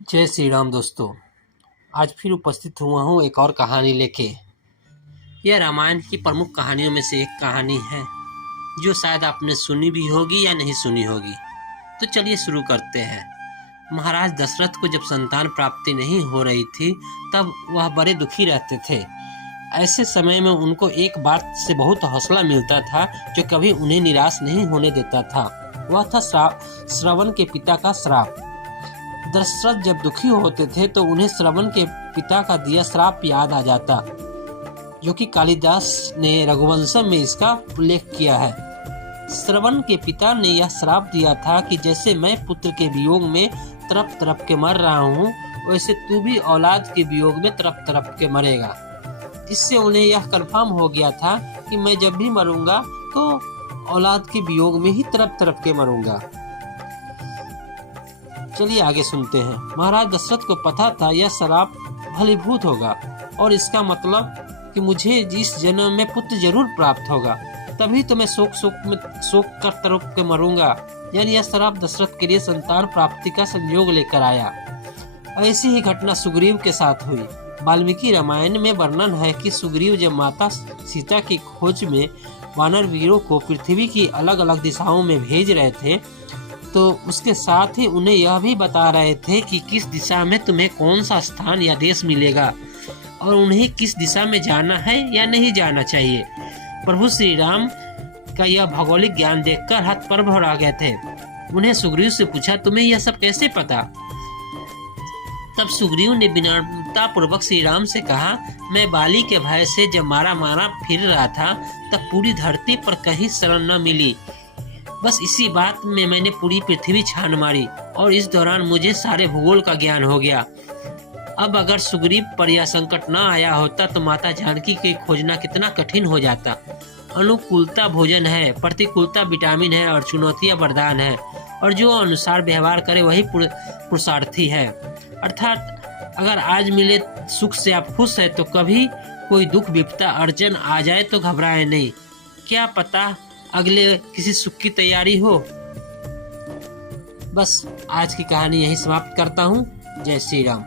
जय श्री राम दोस्तों। आज फिर उपस्थित हुआ हूँ एक और कहानी लेके। यह रामायण की प्रमुख कहानियों में से एक कहानी है जो शायद आपने सुनी भी होगी या नहीं सुनी होगी। तो चलिए शुरू करते हैं। महाराज दशरथ को जब संतान प्राप्ति नहीं हो रही थी तब वह बड़े दुखी रहते थे। ऐसे समय में उनको एक बात से बहुत हौसला मिलता था जो कभी उन्हें निराश नहीं होने देता था। वह था श्रवण के पिता का श्राप। दशरथ जब दुखी होते थे तो उन्हें श्रवण के पिता का दिया श्राप याद आ जाता, जो कि कालिदास ने रघुवंशम में इसका उल्लेख किया है। श्रवण के पिता ने यह श्राप दिया था कि जैसे मैं पुत्र के वियोग में तड़प तड़प के मर रहा हूँ, वैसे तू भी औलाद के वियोग में तड़प तड़प के मरेगा। इससे उन्हें यह कंफर्म हो गया था कि मैं जब भी मरूंगा तो औलाद के वियोग में ही तड़प तड़प के मरूंगा। चलिए आगे सुनते हैं। महाराज दशरथ को पता था यह श्राप फलीभूत होगा और इसका मतलब कि मुझे जिस जन्म में पुत्र जरूर प्राप्त होगा, तभी तो मैं शोक कर तड़प के मरूंगा। यानी यह श्राप दशरथ के लिए संतान प्राप्ति का संयोग लेकर आया। ऐसी ही घटना सुग्रीव के साथ हुई। वाल्मीकि रामायण में वर्णन है कि सुग्रीव जब माता सीता की खोज में वानर वीरों को पृथ्वी की अलग अलग दिशाओं में भेज रहे थे, तो उसके साथ ही उन्हें यह भी बता रहे थे कि किस दिशा में तुम्हें कौन सा स्थान या देश मिलेगा और उन्हें किस दिशा में जाना है या नहीं जाना चाहिए। प्रभु श्री राम का यह भौगोलिक ज्ञान देखकर हतप्रभ रह गए थे। उन्हें सुग्रीव से पूछा, तुम्हें यह सब कैसे पता? तब सुग्रीव ने विनम्रता पूर्वक श्री राम से कहा, मैं बाली के भय से जब मारा फिर रहा था तब पूरी धरती पर कहीं शरण न मिली। बस इसी बात में मैंने पूरी पृथ्वी छान मारी और इस दौरान मुझे सारे भूगोल का ज्ञान हो गया। अब अगर सुग्रीव पर यह संकट न आया होता तो माता जानकी के खोजना कितना कठिन हो जाता। अनुकूलता भोजन है, प्रतिकूलता विटामिन है और चुनौतियां वरदान है, और जो अनुसार व्यवहार करे वही पुरुषार्थी है। अर्थात अगर आज मिले सुख से आप खुश है तो कभी कोई दुख विपदा अर्जन आ जाए तो घबराए नहीं। क्या पता अगले किसी सुख की तैयारी हो। बस आज की कहानी यही समाप्त करता हूँ। जय श्री राम।